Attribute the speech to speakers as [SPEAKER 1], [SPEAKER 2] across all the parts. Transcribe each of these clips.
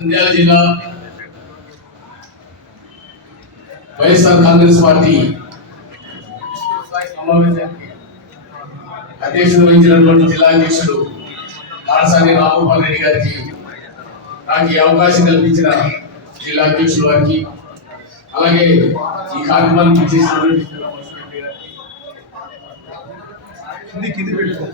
[SPEAKER 1] నంద్యాల జిల్లా వైఎస్ఆర్ కాంగ్రెస్ పార్టీ అధ్యక్షత వహించినటువంటి జిల్లా అధ్యక్షుడు కారసాని రామగోపాల్ రెడ్డి గారికి నాకు ఈ అవకాశం కల్పించిన జిల్లా అధ్యక్షుడు వారికి అలాగే ఈ కార్యక్రమానికి ఇచ్చేసినటువంటి జిల్లా
[SPEAKER 2] పెట్టుకో.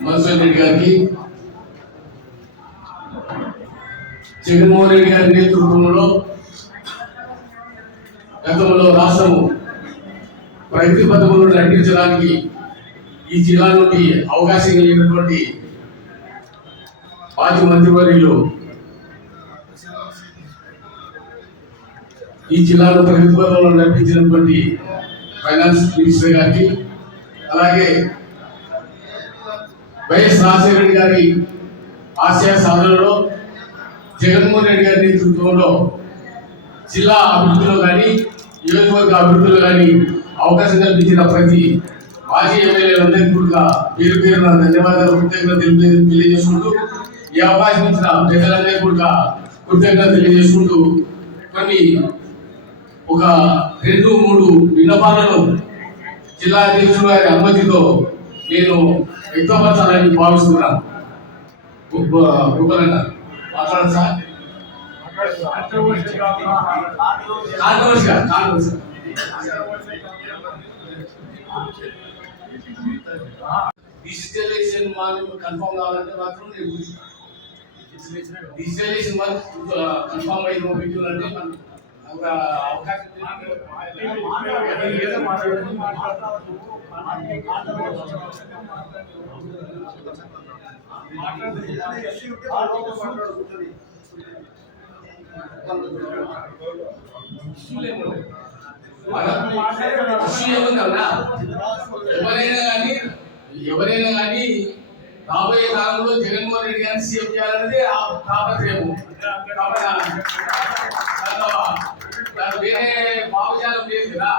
[SPEAKER 1] మధుసూదన్ రెడ్డి గారికి జగన్మోహన్ రెడ్డి గారి నేతృత్వంలో గతంలో రాష్ట్రము ప్రగతి పథకంలో నడిపించడానికి ఈ జిల్లా నుండి అవకాశం కలిగినటువంటి మాజీ మంత్రివర్యులు ఈ జిల్లాలో ప్రగతి నడిపించినటువంటి ఫైనాన్స్ మినిస్టర్ గారికి అలాగే వైఎస్ రాజశేఖర రెడ్డి గారి ఆశయ సాధనలో జగన్మోహన్ రెడ్డి గారి నేతృత్వంలో జిల్లా అభివృద్ధిలో కానీ నియోజకవర్గ అభివృద్ధిలో కానీ అవకాశం కల్పించిన ప్రతి మాజీ ఎమ్మెల్యేలందరికీ కూడా పేరు పేరున ధన్యవాదాలు కృతజ్ఞత తెలియజేసుకుంటూ ఈ అవకాశం ఇచ్చిన పెద్దలందరికీ కూడా కృతజ్ఞత తెలియజేసుకుంటూ కొన్ని ఒక రెండు మూడు విన్నపాలను జిల్లా అధ్యక్షుడు గారి అనుమతితో నేను వ్యక్తపరచాలని భావిస్తున్నాను. రూపరన్న మాట్లాడండి సార్. కాంట్రవర్సీ కాదు, కాంట్రవర్సీ. డిజిటలైజేషన్ వాళ్ళు కన్ఫర్మ్ కావాలంటే మాత్రం నేను. డిజిటలైజేషన్ వాళ్ళు కన్ఫర్మ్ అయితే పంపించాలంటే మనం ఒక అవకాశం ఎవరైనా కానీ ఎవరైనా కానీ రాబోయే కాలంలో జగన్మోహన్ రెడ్డి గారిని సీఎం చేయాలనేది ఆ తాపత్రయం వేరే భావజాలం లేదు కదా.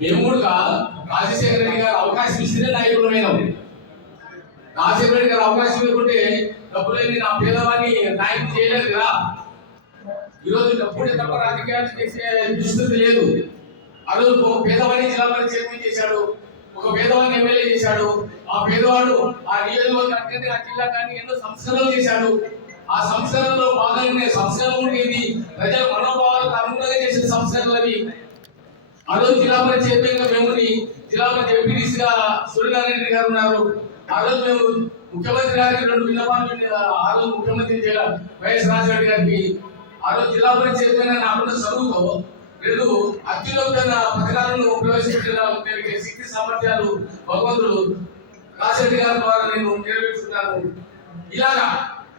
[SPEAKER 1] మేము కూడా రాజశేఖర రెడ్డి గారు అవకాశం ఇస్తేనే నాయకులమైన రాజశేఖర రెడ్డి గారు అవకాశం ఇవ్వకుంటే డబ్బులేని నా పేదవాడిని నాయకులు చేయలేదు కదా. ఈరోజు డబ్బుని తప్ప రాజకీయాలు చేసే దుస్థితి లేదు. ఆ రోజు ఒక పేదవాడిని జిల్లా పరిషత్ చైర్మన్ చేశాడు ఒక పేదవాడిని ఎమ్మెల్యే చేశాడు. ఆ పేదవాడు ఆ నియోజకవర్గానికి ఆ జిల్లా కానీ ఎన్నో సంస్కరణలు చేశాడు. ఆ సంస్కరణలో భాగంగానే సంస్కరణ ఉండేది. ప్రజల మనోభావాలకు అనుగుణంగా చేసిన సంస్కరణలు అవి. ఆ రోజు జిల్లా పరిషత్ చైర్మన్గా మేముని జిల్లా పరిషత్ ఎంపీడీసీ గా సూర్యనారాయణ రెడ్డి గారు ఉన్నారు. ఆ రోజు మేము ముఖ్యమంత్రి గారికి రెండు విన్నపాలు ఆ రోజు ముఖ్యమంత్రి వైఎస్ రాజశేఖర గారికి ఆ రోజు జిల్లా గురించి ఏదైనా గా నాకున్న చదువుతో రెండు అత్యున్నతమైన పథకాలను ప్రవేశపెట్టడానికి శక్తి సామర్థ్యాలు భగవంతుడు రాజశేఖర గారి ద్వారా నేను నెరవేర్చుకున్నాను. ఇలాగా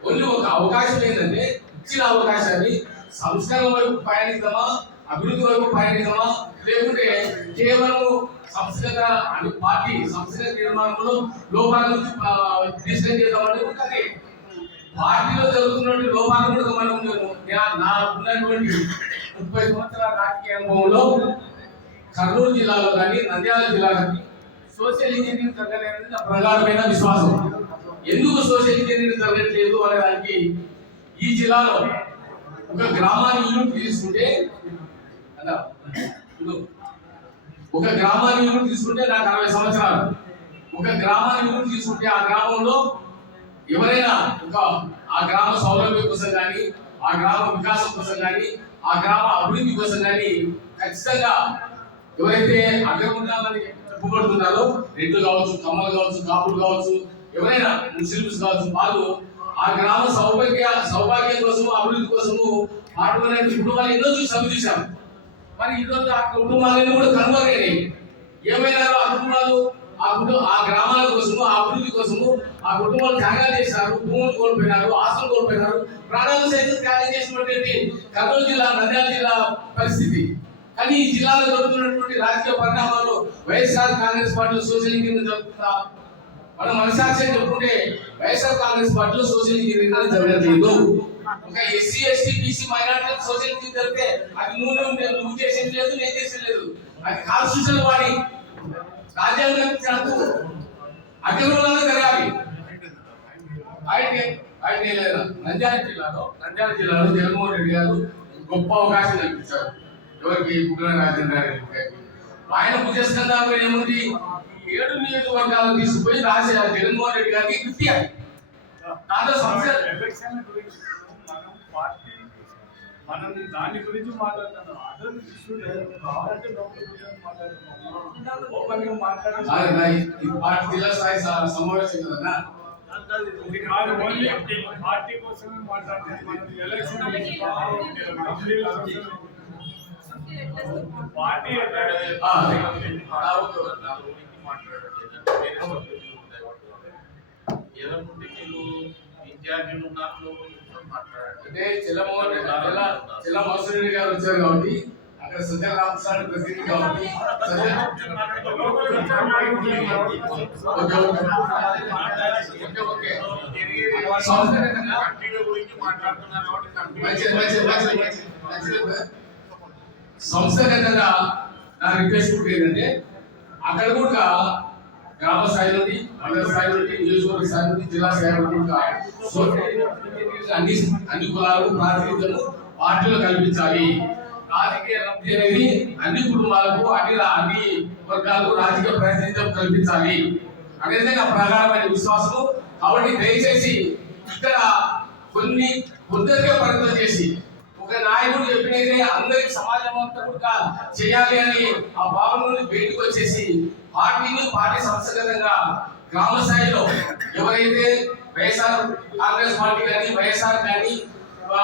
[SPEAKER 1] కొన్ని ఒక అవకాశం ఏంటంటే ఇచ్చిన అవకాశాన్ని సంస్కరణ వైపు పయనిద్దామా అభివృద్ధి వైపు పయనిద్దామా లేకుంటే కేవలం సంస్కృత అంటే పార్టీ సంస్కృత నిర్మాణంలో లోపాల నుంచి డిసైడ్ చేద్దామని ఉంటుంది. పార్టీలో జరుగుతున్నటువంటి లోపాలు కూడా మనం నా- ఉన్నటువంటి ముప్పై సంవత్సరాల రాజకీయ అనుభవంలో కర్నూలు జిల్లాలో కానీ నంద్యాల జిల్లా కానీ సోషల్ ఇంజనీరింగ్ జరగలేదని నా ప్రగాఢమైన విశ్వాసం. ఎందుకు సోషల్ ఇంజనీరింగ్ జరగట్లేదు అనే దానికి ఈ జిల్లాలో ఒక గ్రామాన్ని యూనిట్ తీసుకుంటే అలా, ఒక గ్రామాన్ని యూనిట్ తీసుకుంటే నాకు అరవై సంవత్సరాలు. ఒక గ్రామాన్ని యూనిట్ తీసుకుంటే ఆ గ్రామంలో ఎవరైనా ఒక ఆ గ్రామ సౌలభ్యం కోసం కానీ ఆ గ్రామ వికాసం కోసం కానీ ఆ గ్రామ అభివృద్ధి కోసం కానీ ఖచ్చితంగా ఎవరైతే అగ్రముండాలని చెప్పబడుతున్నారో రెడ్లు కావచ్చు కమ్మలు కావచ్చు కాపులు కావచ్చు ఎవరైనా ముస్లిమ్స్ కావచ్చు వాళ్ళు ఆ గ్రామ సౌభాగ్య సౌభాగ్యం కోసము అభివృద్ధి కోసము పాటుపడే కుటుంబాలు ఎన్నో చూసి సభ చూసాం మరి ఈరోజు ఆ కుటుంబాలన్నీ కూడా కనుమరుగైనాయి. ఏమైనా ఆ కుటుంబాలు ఆ కుటుంబ ఆ గ్రామాల కోసము ఆ అభివృద్ధి కోసము ఆ కుటుంబాలు త్యాగాలు చేశారు భూములు కోల్పోయినారు ఆస్తులు కోల్పోయినారు ప్రాణాలు సైతం త్యాగం చేసినటువంటి కర్నూలు జిల్లా నంద్యాల జిల్లా పరిస్థితి. కానీ ఈ జిల్లాలో జరుగుతున్నటువంటి రాజకీయ పరిణామాలు వైఎస్ఆర్ కాంగ్రెస్ పార్టీలో సోషల్ ఇంజనీరింగ్ జరుగుతుందా మనం మనసాక్షి చెప్పుకుంటే వైఎస్ఆర్ కాంగ్రెస్ పార్టీలో సోషల్ ఇంజనీరింగ్ అనేది జరగలేదు. ఇంకా SC ST BC minority social engineering జరిగితే అది నువ్వు- నువ్వు చేసేది లేదు నేను చేసేది లేదు. అది కాన్స్టిట్యూషన్ వాడి. రాజ్యాంగం కల్పించినట్టు అగ్రహంలో జరగాలి. అయితే అయితే నంద్యాల జిల్లాలో నంద్యాల జిల్లాలో జగన్మోహన్ రెడ్డి గారు గొప్ప అవకాశం కల్పించారు. ఎవరికి బుగ్గన రాజేంద్ర గారికి ఆయన భుజస్కంధాలు ఏముంది? ఏడు నియోజకవర్గాలు తీసుకుపోయి రాసే జగన్మోహన్ రెడ్డి గారికి గిఫ్ట్ ఇవ్వాలి దాంట్లో సమస్య
[SPEAKER 2] పార్టీ మనం దాని గురించి మాట్లాడుతున్నాం అదర్ ఇష్యూ లేదు కావాలంటే లోపల కూర్చొని మాట్లాడుతున్నాం ఓపెన్గా మాట్లాడాలి
[SPEAKER 1] అదే నా ఈ- ఈ పార్టీ జిల్లా స్థాయి స- సమావేశం కదన్నా
[SPEAKER 2] ఇది కాదు ఓన్లీ పార్టీ కోసమే మాట్లాడుతున్నాం మనం ఎలక్షన్ గురించి మాట్లాడుతున్నాం. పార్టీ అంటే
[SPEAKER 1] ఆ,
[SPEAKER 3] నా గురించి మాట్లాడట్లేదు వేరే సభ్యులు ఉంటాయి ఏదనుకుంటే వీళ్ళు ఇన్ఛార్జీలు ఉన్నారు లోపల కూర్చొని మాట్లాడండి
[SPEAKER 1] అంటే చెల్లమోహన్ రెడ్డి చెల్ల గారు వచ్చారు కాబట్టి అక్కడ సత్య రామస్వామి ప్రసిద్ధి కాబట్టి సత్య నా రిక్వెస్ట్ ఏంటంటే అక్కడ కూడా గ్రామ మండల స్థాయి నుండి నియోజకవర్గ స్థాయి నుండి జిల్లా స్థాయి నుండి ఇంకా అన్ని అన్ని కులాలు ప్రాతినిధ్యము పార్టీలు కల్పించాలి. రాజకీయ లబ్ధి అనేది అన్ని కుటుంబాలకు అన్ని అన్ని వర్గాలకు రాజకీయ ప్రాతినిధ్యం కల్పించాలి. అనేది నా ప్రగాఢమైన విశ్వాసము. కాబట్టి దయచేసి ఇక్కడ కొన్ని కొందరికే పరిమితం చేసి ఒక నాయకుడు చెప్పినది అందరికి సమాజం అంతా కూడా చేయాలి అని ఆ భావన నుండి బయటకు వచ్చేసి పార్టీని పార్టీ సంస్థగతంగా గ్రామ స్థాయిలో ఎవరైతే వైఎస్ఆర్ కాంగ్రెస్ పార్టీ కానీ వైఎస్ఆర్ కానీ ఆ,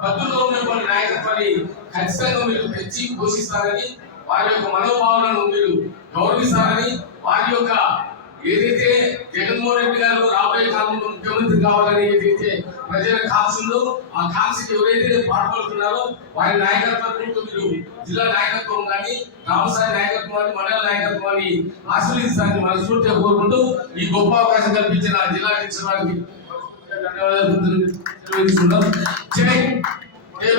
[SPEAKER 1] పద్ధతిలో ఉన్నటువంటి నాయకత్వాన్ని ఖచ్చితంగా మీరు పెంచి పోషిస్తారని వారి యొక్క మనోభావాలను మీరు గౌరవిస్తారని వారి యొక్క ఏదైతే జగన్మోహన్ రెడ్డి గారు రాబోయే కాలంలో ముఖ్యమంత్రి కావాలని ఏదైతే ప్రజల కాంక్ష ఉందో ఆ కాంక్షకి ఎవరైతే పాటుపడుతున్నారో వారి నాయకత్వంతో మీరు జిల్లా నాయకత్వం కానీ గ్రామస్థాయి నాయకత్వాన్ని మండల నాయకత్వాన్ని ఆశీర్వదిస్తారని మనస్ఫూర్తిగా కోరుకుంటూ ఈ గొప్ప అవకాశం కల్పించిన జిల్లా అధ్యక్షుల వారికి ధన్యవాదాలు. జై జై